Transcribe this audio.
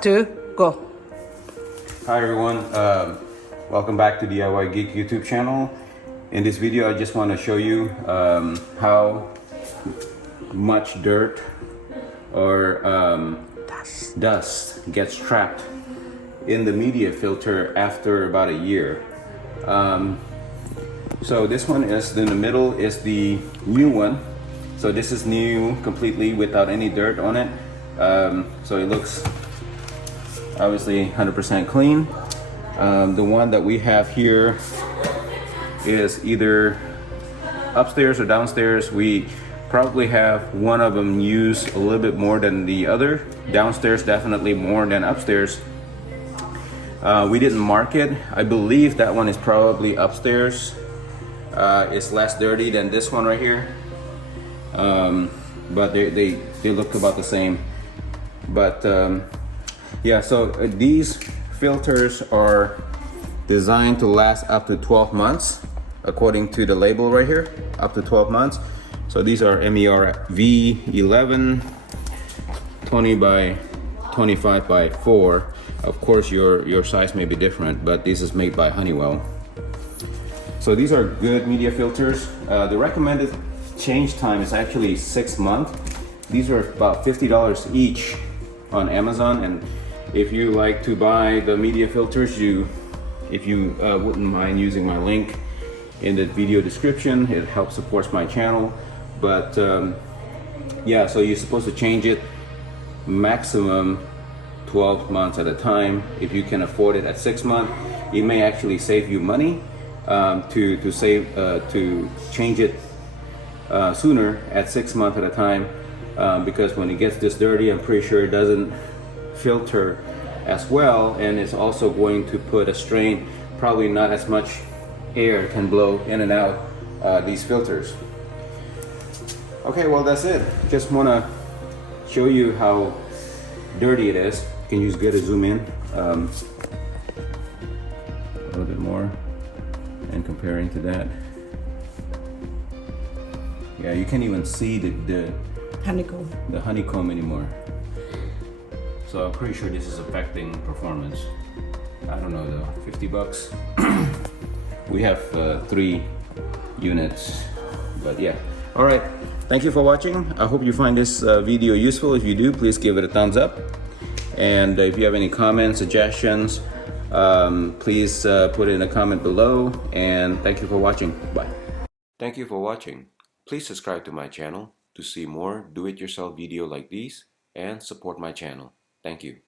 2, go. Hi everyone, welcome back to DIY Geek YouTube channel. In this video I just want to show you how much dirt or dust gets trapped in the media filter after about a year. So this one is in the middle is the new one. So this is new completely without any dirt on it. So it looks obviously 100% clean. The one that we have here is either upstairs or downstairs. We probably have one of them used a little bit more than the other. Downstairs definitely more than upstairs. We didn't mark it. I believe that one is probably upstairs. It's less dirty than this one right here. But they look about the same. But yeah, so these filters are designed to last up to 12 months according to the label right here, up to 12 months. So these are MER V11 20 by 25 by 4. Of course your size may be different, but this is made by Honeywell. So these are good media filters. The recommended change time is actually 6 months. These are about $50 each on Amazon, and if you like to buy the media filters, if you wouldn't mind using my link in the video description, it helps support my channel. But yeah, so you're supposed to change it maximum 12 months at a time. If you can afford it at 6 months, it may actually save you money to change it sooner at 6 months at a time, because when it gets this dirty, I'm pretty sure it doesn't filter as well, and it's also going to put a strain. Probably not as much air can blow in and out these filters. Okay, well that's it. Just want to show you how dirty it is. Can you get a zoom in a little bit more and comparing to that? Yeah, you can't even see the honeycomb anymore. So I'm pretty sure this is affecting performance. I don't know though, 50 bucks. We have 3 units, but yeah. All right, thank you for watching. I hope you find this video useful. If you do, please give it a thumbs up. And if you have any comments, suggestions, please put it in a comment below. And thank you for watching. Bye. Thank you for watching. Please subscribe to my channel to see more do-it-yourself video like these and support my channel. Thank you.